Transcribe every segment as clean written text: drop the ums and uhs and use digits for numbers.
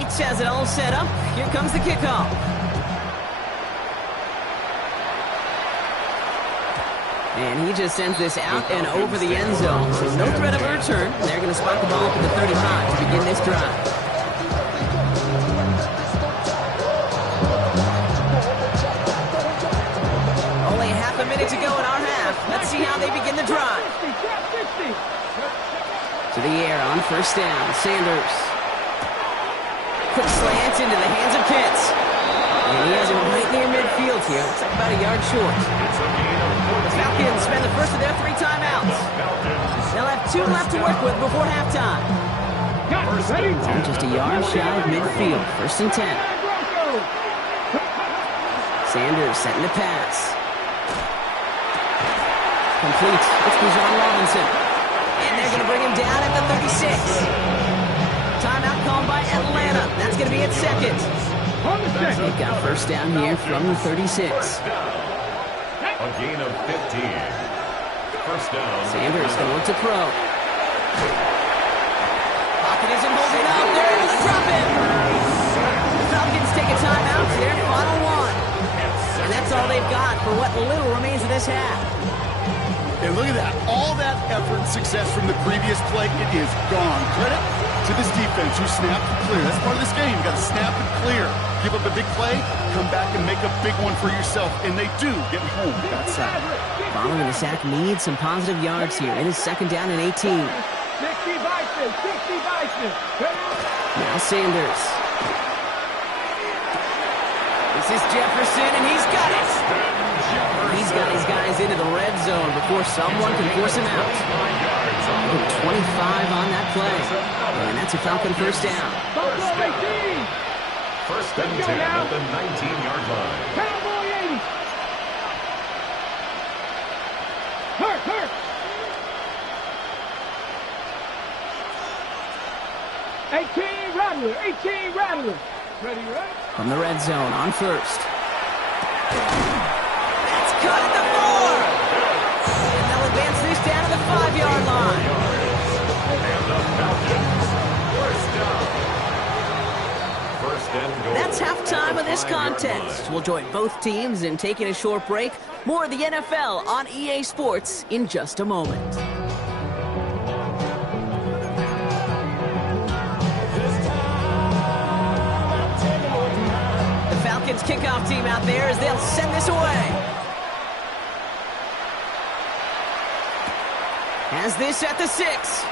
Bates has it all set up. Here comes the kickoff. And he just sends this out and over the end zone. So no threat of a return. They're going to spot the ball up at the 35 to begin this drive. Only half a minute to go in our half. Let's see how they begin the drive. To the air on first down. Sanders. Quick slant into the hands of Pitts. And he has it right near midfield here. Looks like about a yard short. The Falcons spend the first of their 3 timeouts. They'll have 2 left to work with before halftime. Just a yard shy of midfield. First and 10. Sanders setting the pass. Complete. It's Bijan Robinson. And they're going to bring him down at the 36. Timeout called by Atlanta. That's going to be its second. They've got first down here from the 36. A gain of 15. First down. Sanders going to look to throw. Pocket isn't holding up. They're able to drop it. The Falcons take a timeout. Their final one. And that's all they've got for what little remains of this half. And look at that. All that effort and success from the previous play, it is gone. Credit to this defense who snapped and clear. That's part of this game. You got to snap and clear. Give up a big play, come back and make a big one for yourself. And they do get home that side. Following the sack needs some positive yards here. It is second down and 18. 60 Bison. Now Sanders. This is Jefferson, and he's got it. He's got his guys into the red zone before someone can force him out. 25 on that play. And that's a Falcon first down. First and 10 at the 19-yard line. Cowboy 80. Hurt. 18 Rattler. Ready, right? From the red zone on first. That's cut at the 4. And they'll advance this down to the 5-yard line. And the Falcons, first down. First and goal. That's halftime of this contest. We'll join both teams in taking a short break. More of the NFL on EA Sports in just a moment. Kickoff team out there as they'll send this away. Has this at the 6.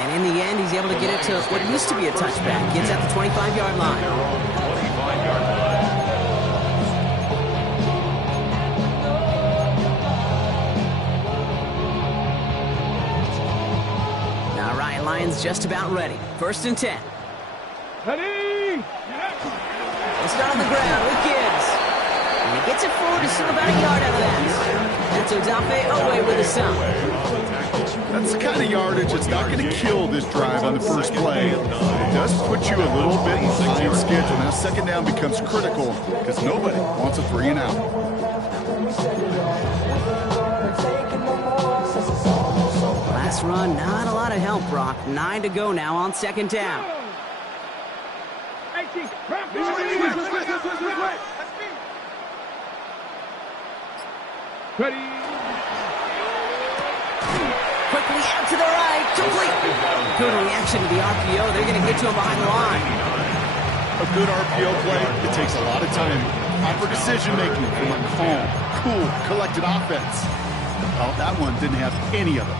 And in the end, he's able to get it to what used to be a touchback. Gets at the 25-yard line. 25-yard line. Now Ryan Lyons just about ready. First and 10. Ready? He'll start on the ground with Gibbs. And he gets it forward to still about a yard out of that. That's Odafe Owe with a stop. That's the kind of yardage that's not going to kill this drive on the first play. It does put you a little bit behind schedule. Now second down becomes critical because nobody wants a 3 and out. Last run, not a lot of help, Brock. 9 to go now on second down. Ready? Quickly out to the right, complete. Good reaction to the RPO. They're going to get to him behind the line. A good RPO play, it takes a lot of time. Proper decision-making from a calm, cool, collected offense. Well, that one didn't have any of it.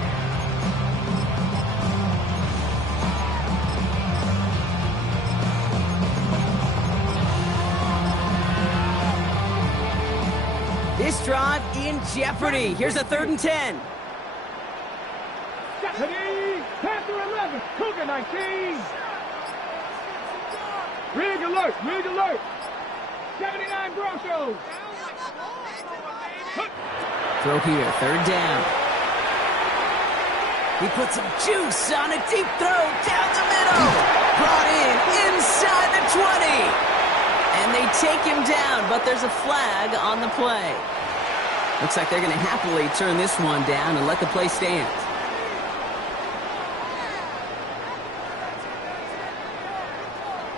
This drive in jeopardy. Here's a 3rd and 10. Ready? Panther 11. Cougar 19. Rig alert. 79 Broncos. Throw here, 3rd down. He puts some juice on a deep throw down the middle. Brought in inside the 20. And they take him down, but there's a flag on the play. Looks like they're going to happily turn this one down and let the play stand.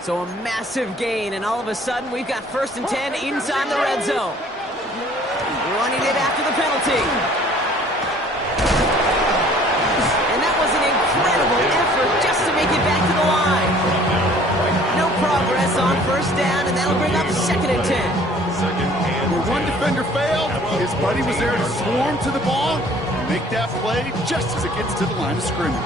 So a massive gain, and all of a sudden we've got 1st and 10 inside the red zone. Running it after the penalty. And that was an incredible effort just to make it back to the line. No progress on 1st down, and that'll bring up 2nd and 10. Where one defender failed, his buddy was there to swarm to the ball and make that play just as it gets to the line of scrimmage.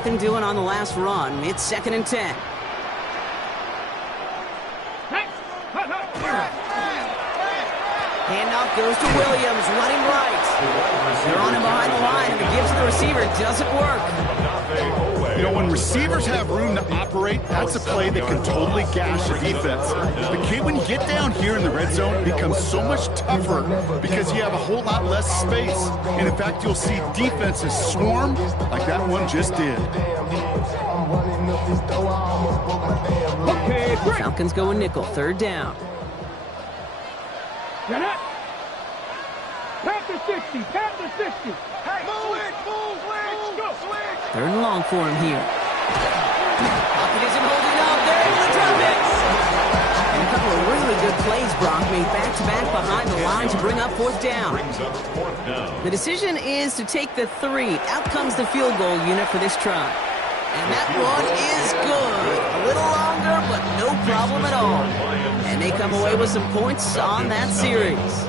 Nothing doing on the last run. It's 2nd and 10. Handoff goes to Williams, running right. They're on him behind the line, and the give to the receiver doesn't work. You know, when receivers have room to operate, that's a play that can totally gash a defense. But Kate, when you get down here in the red zone, it becomes so much tougher because you have a whole lot less space. And in fact, you'll see defenses swarm like that one just did. Falcons go a nickel, 3rd down. Get up. Panther 60, Panther 60. Hey, switch, go, switch. 3rd and long for him here. Pocket isn't holding up. They're able to drop it. And a couple of really good plays, Brock, made back-to-back behind the line to bring up 4th down. The decision is to take the 3. Out comes the field goal unit for this try. And that one is good. A little longer, but no problem at all. And they come away with some points on that series.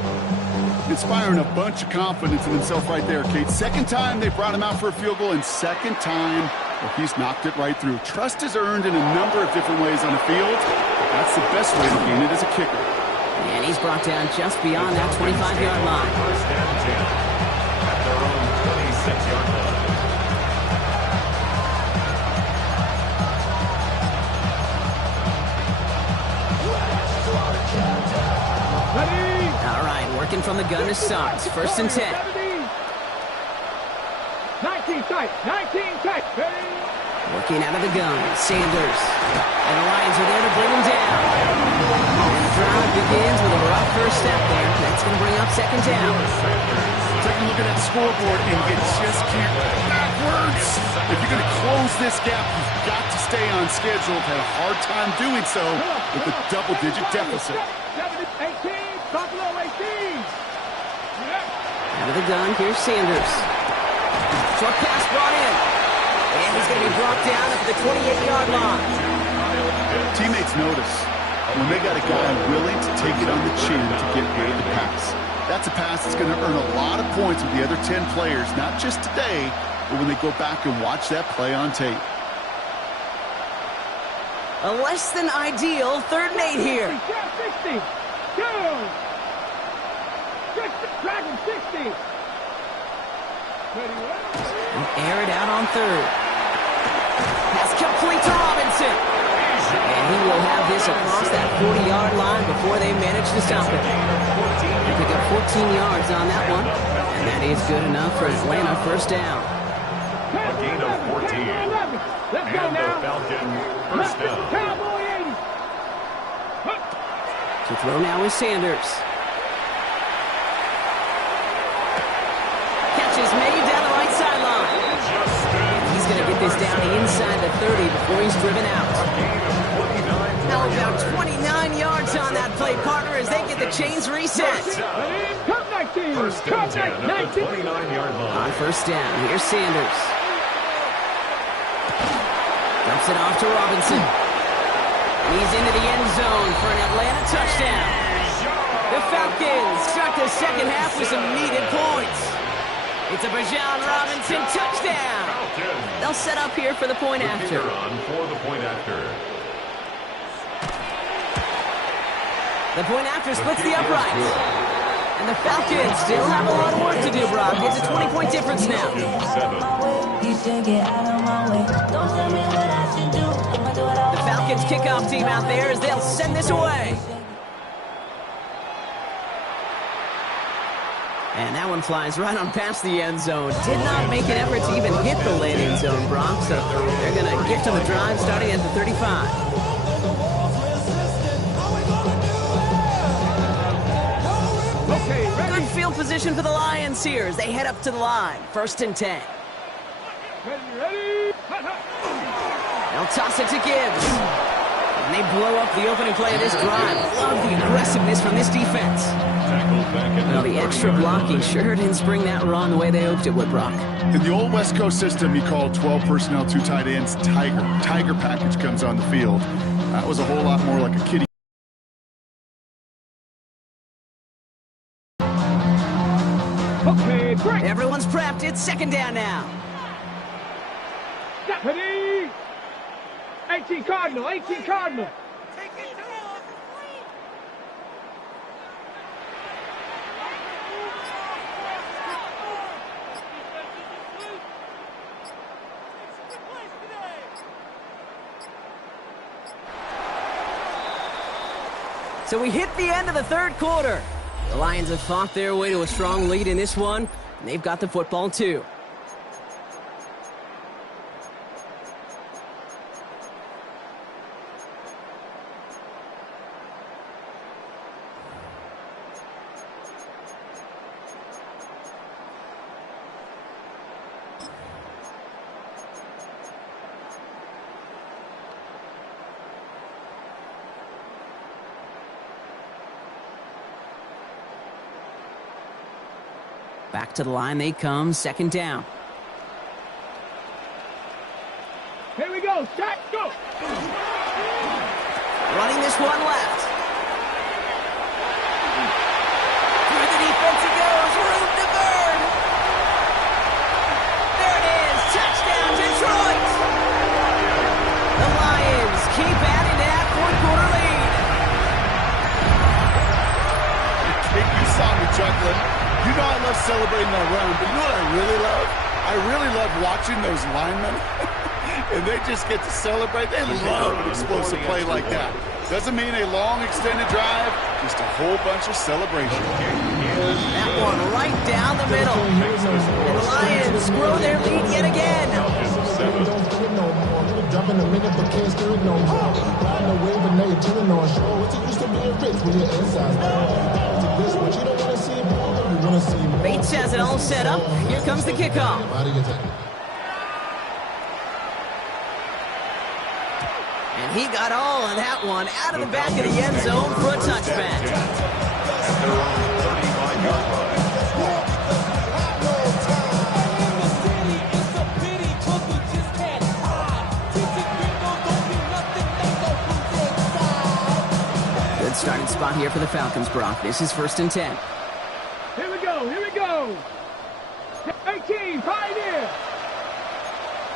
Inspiring a bunch of confidence in himself right there, Kate. 2nd time they brought him out for a field goal, and 2nd time, well, he's knocked it right through. Trust is earned in a number of different ways on the field. That's the best way to gain it as a kicker. And he's brought down just beyond that 25-yard line. 1st and 10 at their own 26-yard line. All right, working from the gun to start. 1st and 10. 19 tight, 19 tight. Working out of the gun, Sanders. And the Lions are there to bring him down. And the drive begins with a rough 1st step there. That's going to bring up 2nd down. Take a look at that scoreboard, and you just can't backwards. If you're going to close this gap, you've got to stay on schedule. Had a hard time doing so with a double-digit deficit. 18, Buffalo 18. Out of the gun, here's Sanders. Short pass brought in. And he's going to be brought down at the 28-yard line. Teammates notice when they got a guy willing to take it on the chin to get rid of the pass. That's a pass that's going to earn a lot of points with the other 10 players, not just today, but when they go back and watch that play on tape. A less than ideal 3rd and 8 here. 60, 2. Dragon 60. Air it out on 3rd. Pass complete to Robinson. And he will have this across that 40-yard line before they manage to stop it. They pick up 14 yards on that one. And that is good enough for Atlanta 1st down. A gain of 14. Let's go And the now. Falcon 1st down. Cowboy 80. To throw now is Sanders. Catch is made down the right sideline. He's going to get this down inside the 30 before he's driven out. Now about 29 yards on that play, partner, as they get the chains reset. Come 19. 1st Come and 10 at the 29-yard line. On 1st down, here's Sanders. Dumps it off to Robinson. He's into the end zone for an Atlanta touchdown. The Falcons start the 2nd half with some needed points. It's a Bijan Robinson touchdown. They'll set up here for the point after. On for the point after. The point after splits the uprights. And the Falcons still have a lot of work to do, Brock. It's a 20-point difference now. The Falcons kickoff team out there as they'll send this away. And that one flies right on past the end zone. Did not make an effort to even hit the landing zone, Brock. So they're going to gift on the drive starting at the 35. field position for the Lions here as they head up to the line. 1st and 10. Ready? They'll toss it to Gibbs. And they blow up the opening play of this drive. Love the aggressiveness from this defense. Well, the extra blocking sure didn't spring that run the way they hoped it would, Brock. In the old West Coast system, he called 12 personnel, 2 tight ends, Tiger. Tiger package comes on the field. That was a whole lot more like a kiddie. Okay, break. Everyone's prepped. It's 2nd down now. Ready? 18 Cardinal, 18 Cardinal. So we hit the end of the 3rd quarter. The Lions have fought their way to a strong lead in this one, and they've got the football too. Back to the line they come, 2nd down. Here we go, shot, go. Running this one left. Through the defense it goes, room to burn. There it is, touchdown Detroit. The Lions keep adding to that 4th quarter lead. You saw me chuckling. You know I love celebrating that run, but you know what I really love? I really love watching those linemen, and they just get to celebrate. They love an explosive play like that. Doesn't mean a long extended drive, just a whole bunch of celebration. That one right down the middle. And the Lions grow their lead yet again. Bates has it all set up. Here comes the kickoff. And he got all of that one out of the back of the end zone for a touchback. Good starting spot here for the Falcons, Brock. This is 1st and 10. Here we go, here we go. 18, Pioneer.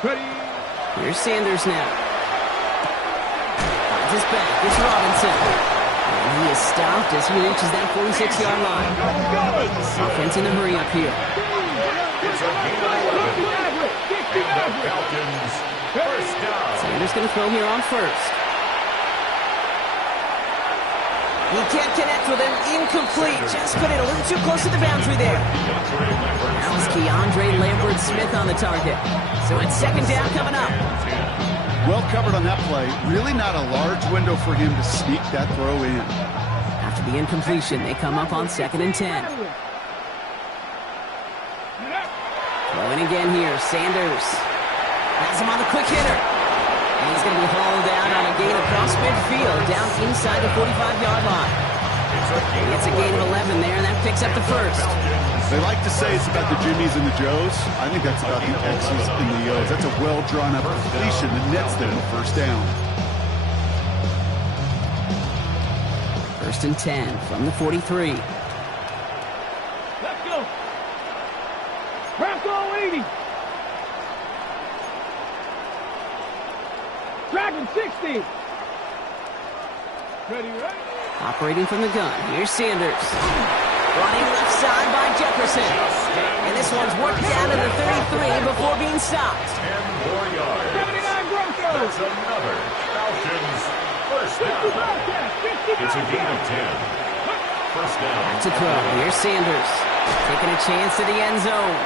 Ready? Here's Sanders now. Finds his back. It's Robinson. And he is stopped as he reaches that 46-yard line. Offense in a hurry up here. It's a gain of 11. And the Falcons, 1st down. Sanders going to throw here on 1st. He can't connect with him. Incomplete. Just put it a little too close to the boundary there. That was Keandre Lambert-Smith on the target. So it's 2nd down coming up. Well covered on that play. Really not a large window for him to sneak that throw in. After the incompletion, they come up on 2nd and 10. Throwing again here. Sanders has him on the quick hitter. And he's going to be hauled out on a gain across midfield, down inside the 45-yard line. It's a gain of 11 there, and that picks up the 1st. They like to say it's about the Jimmies and the Joes. I think that's about the X's and the O's. That's a well-drawn-up completion that nets them a 1st down. 1st and 10 from the 43. Let's go. Bronco 80. Dragon 60. Ready, ready. Operating from the gun, here's Sanders. Running left side by Jefferson. And this one's worked down to the 33 before being stopped. 10 more yards. 79 Broncos. That's another Falcons 1st down. It's a gain of 10. 1st down. Back to throw, here's Sanders. Taking a chance to the end zone.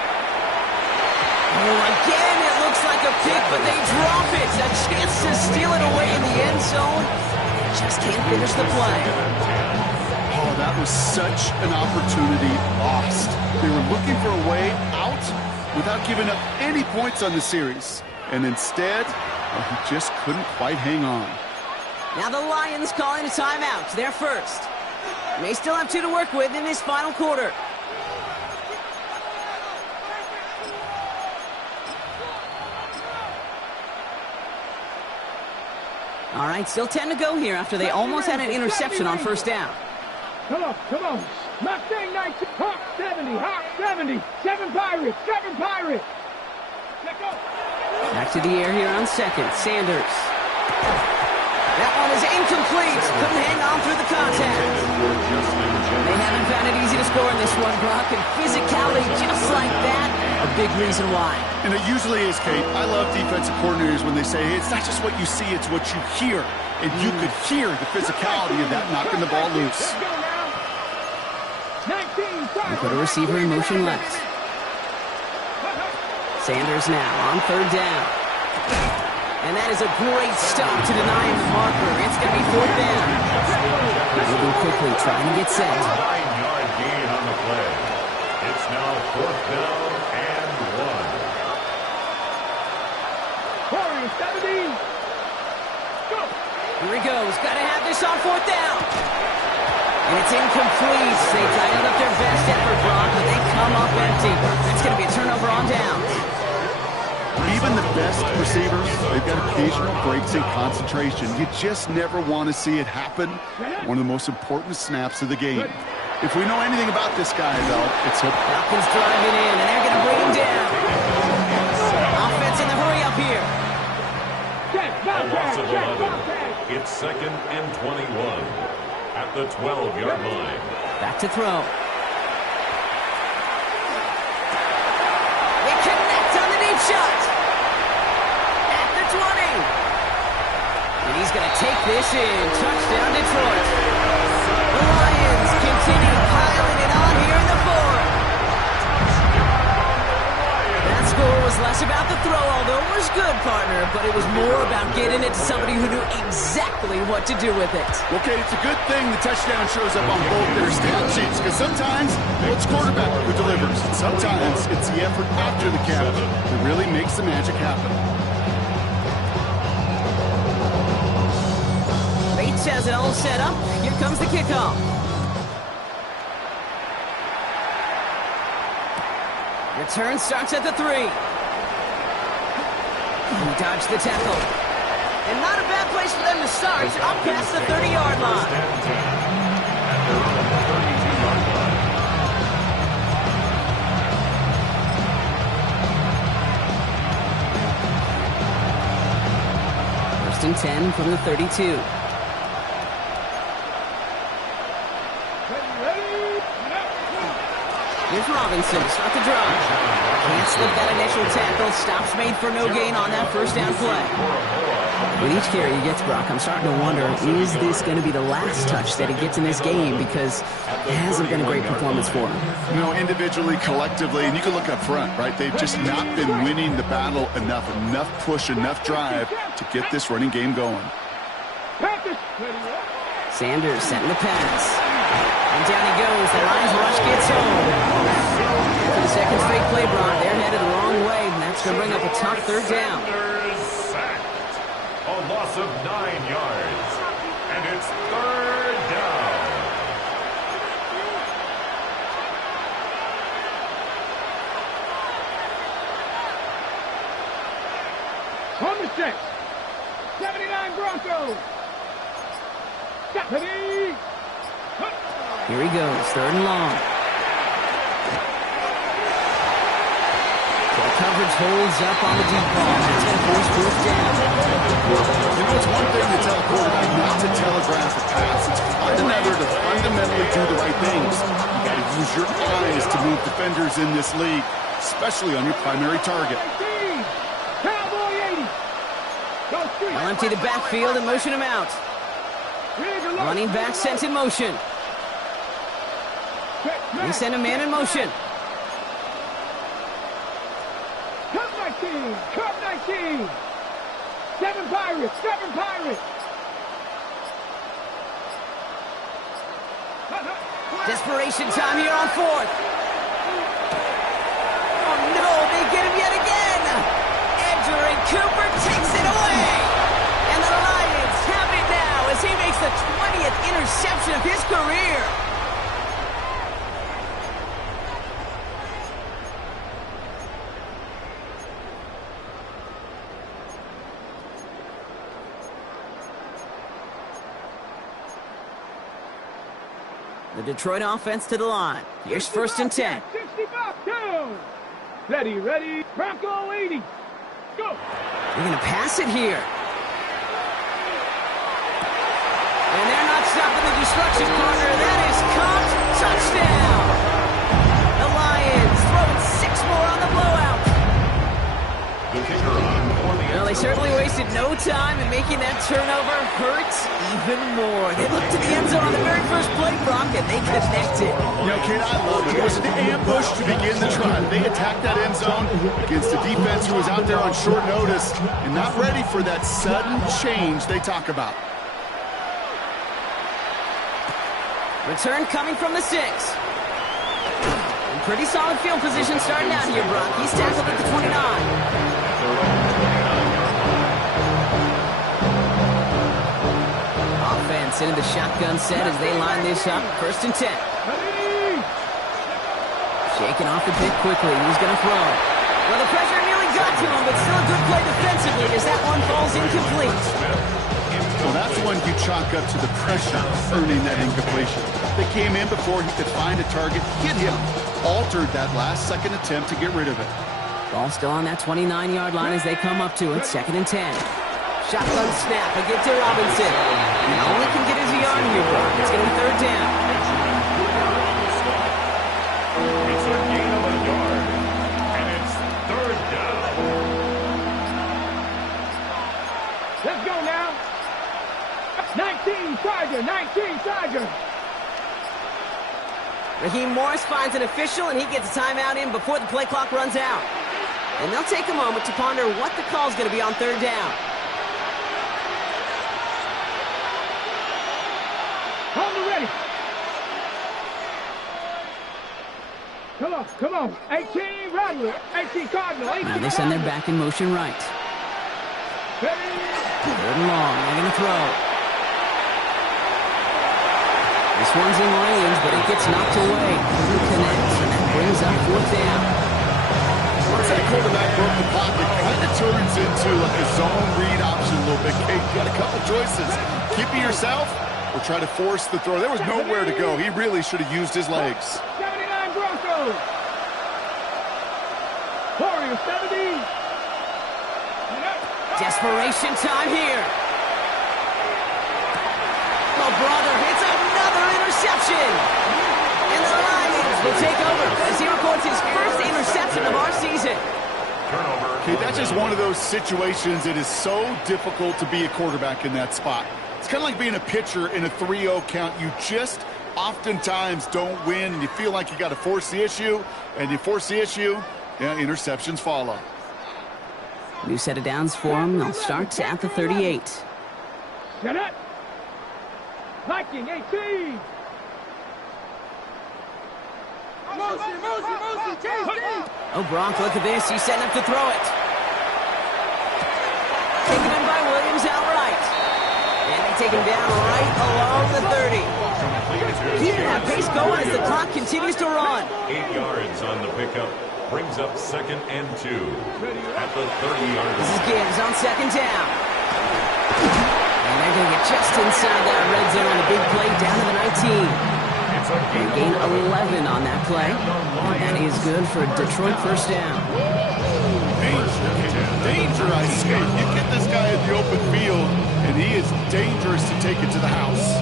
Oh, again, it looks like a pick, but they drop it. A chance to steal it away in the end zone. Just can't finish the play. Oh, that was such an opportunity lost. They were looking for a way out without giving up any points on the series. And instead, well, he just couldn't quite hang on. Now the Lions calling a timeout. They're first. May still have 2 to work with in this final quarter. All right, still 10 to go here after they almost had an interception on first down. Come on. Mustang 19. Hawk 70. Hawk 70. 7 Pirates. 7 Pirates. Let go. Back to the air here on second. Sanders. That one is incomplete. Couldn't hang on through the contact. They haven't found it easy to score in this one, Brock. And physicality just like that, a big reason why. And it usually is, Kate. I love defensive coordinators when they say, hey, it's not just what you see, it's what you hear. And you could hear the physicality of that knocking the ball loose. We put a receiver in motion left. Sanders now on third down. And that is a great stop to deny him the marker. It's going to be fourth down. Moving quickly, trying to get set. 9-yard gain on the play. It's now fourth down and 1. Corey, 70. Go. Here he goes. Got to have this on fourth down. And it's incomplete. They tightened up their best effort, Brock, but they come up empty. It's going to be a turnover on downs. Even the best receivers, they've got occasional breaks in concentration. You just never want to see it happen. One of the most important snaps of the game. If we know anything about this guy, though, it's a... Falcons driving in, and they're going to bring him down. Offense in the hurry up here. A loss of 11. It's second and 21 at the 12-yard line. Back to throw. They connect on the deep shot. At the 20. And he's going to take this in. Touchdown, Detroit. The Lions continue piling it on here in the fourth. That score was less about the throw, although it was good, partner, but it was more about getting it to somebody who knew exactly what to do with it. Okay, it's a good thing the touchdown shows up on both their stat sheets, because sometimes it's quarterback who delivers. Sometimes it's the effort after the catch that really makes the magic happen. Bates has it all set up. Here comes the kickoff. Return starts at the 3. He dodged the tackle. And not a bad place for them to start, up past the 30-yard line. At their own 32-yard line. First and 10 from the 32. Here's Robinson to start the drive. Can't slip that initial tackle. Stops made for no gain on that first down play. With each carry he gets, Brock, I'm starting to wonder, is this going to be the last touch that he gets in this game? Because it hasn't been a great performance for him. You know, individually, collectively, and you can look up front, right? They've just not been winning the battle enough push, enough drive to get this running game going. Sanders setting the pass. And down he goes. The Lions rush gets home. For the second straight play, Brock, they're headed the wrong way, and that's going to bring up a tough third down. Sanders sacked. A loss of 9 yards. And it's third down. On the 6. 79 Broncos. Stephanie. Here he goes, third and long. So the coverage holds up on the deep ball. It's going to force fourth down. You know, it's one thing to tell a quarterback not to telegraph a pass. It's quite another to fundamentally do the right things. You got to use your eyes to move defenders in this league, especially on your primary target. Cowboy 80. They'll empty the backfield and motion him out. Running back sent in motion. They send a man in motion. Cup 19. Cup 19. 7 Pirates. 7 Pirates. Desperation time here on fourth. Oh no, they get him yet again. Edger and Cooper takes it away. And the Lions have it now as he makes the 20th interception of his career. The Detroit offense to the line. Here's first and 10. 65 down. Ready. Bronco 80. Go. They're going to pass it here. And they're not stopping the destruction, partner. That is caught. Touchdown. The Lions throwing 6 more on the blowout. The kicker on for the Well, they certainly wasted no time in making that turnover hurt even more. They looked to the end zone on the very first play, Brock, and they connected. You know, kid, I love it. It was an ambush to begin the drive. They attacked that end zone against a defense who was out there on short notice and not ready for that sudden change they talk about. Return coming from the 6. In pretty solid field position starting out here, Brock. He's tackled at the 29. Offense into the shotgun set as they line this up. First and 10. Shaking off the pick quickly. He's going to throw. Well, the pressure nearly got to him, but still a good play defensively as that one falls incomplete. Well, that's one you chalk up to the pressure earning that incompletion. They came in before he could find a target, hit him, altered that last second attempt to get rid of it. Ball still on that 29-yard line as they come up to it. Second and 10. Shotgun snap again to Robinson. He only can get his yard here, Brock. It's going to be third down. It's a gain of a yard, and it's third down. Let's go now. 19 Tiger. Raheem Morris finds an official, and he gets a timeout in before the play clock runs out. And they'll take a moment to ponder what the call is going to be on third down. Hold it ready. Come on. 18 Rattler. 18 Cardinal. 18 Now they send their back in motion right. Third and long. They're going to throw. This one's in range, but it gets knocked away. Couldn't connect, and that brings up fourth down. Once that quarterback broke the pocket, it kind of turns into like a zone read option a little bit. Kate, you got a couple choices. Keep it yourself or try to force the throw. There was nowhere to go. He really should have used his legs. 79 Broncos. Warriors 70. Desperation time here. Oh, brother, it's another interception. And the Lions will take over as he records his first interception of our season. Okay, that's just one of those situations. It is so difficult to be a quarterback in that spot. It's kind of like being a pitcher in a 3-0 count. You just oftentimes don't win, and you feel like you got to force the issue, and you force the issue, yeah, interceptions follow. New set of downs for him. They'll start at the 38. Set up. Viking 18. Oh, Bronk, look at this. He's setting up to throw it. Taken in by Williams outright. And they take him down right along the 30. Keeping that pace going as the clock continues to run. 8 yards on the pickup. Brings up second and 2 at the 30-yard This is line. Gibbs on second down. And they're going to get just inside that red zone on a big play down to the 19. It's a They gain 11 on that play. And that is good for Detroit first down. Danger, I say. You get this guy in the open field, and he is dangerous to take it to the house.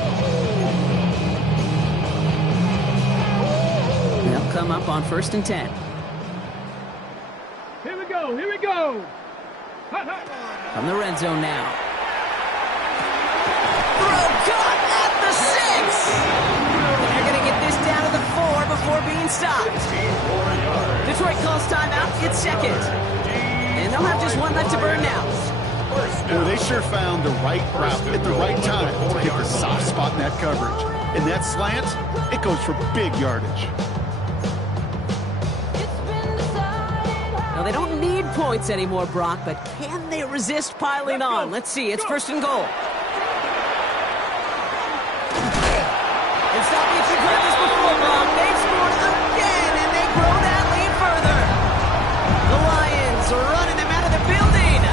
They'll come up on first and 10. Here we go. From the red zone now. Throw caught at the 6. They're going to get this down to the 4 before being stopped. Detroit calls timeout. It's second. And they'll have just one left to burn now. Well, they sure found the right route at the right time to get the soft spot in that coverage. and that slant, it goes for big yardage. Now, they don't need points anymore, Brock, but can they resist piling on? Let's see. It's first and goal. And stop me if you've heard this before, Brock. They've scored again, and they grow that lead further. The Lions are running them out of the building.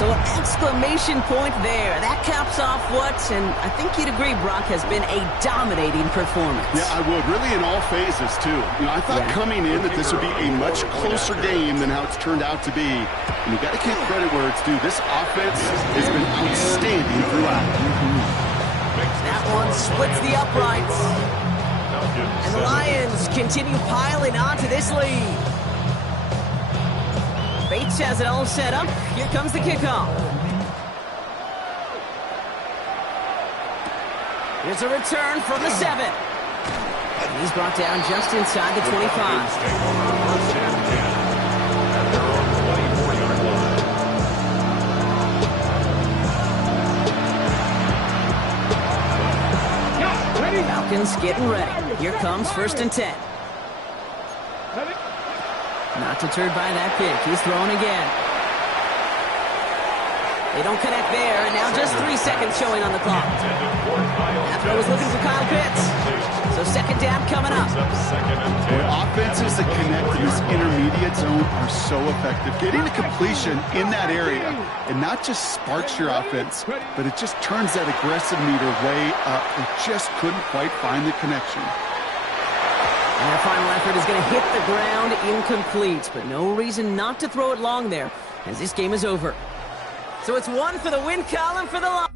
So an exclamation point there. That caps off what, and I think you'd agree, Brock, has been a dominating performance. Yeah, I would. Really in all phases, too. You know, I thought coming in that this would be a much closer game than how it's turned out to be. And you got to give credit where it's due. This offense has been outstanding throughout. That one splits the uprights. And the Lions continue piling onto this lead. Bates has it all set up. Here comes the kickoff. Here's a return from the 7. And he's brought down just inside the 25. Falcons getting ready. Here comes first and 10. Not deterred by that pick. He's throwing again. They don't connect there, and now just 3 seconds showing on the clock. That throw was looking for Kyle Pitts. So second down coming up. Offenses that connect in this intermediate zone are so effective. Getting the completion in that area, and not just sparks your offense, but it just turns that aggressive meter way up. They just couldn't quite find the connection. And their final effort is going to hit the ground incomplete, but no reason not to throw it long there, as this game is over. So it's one for the win column for the Lions.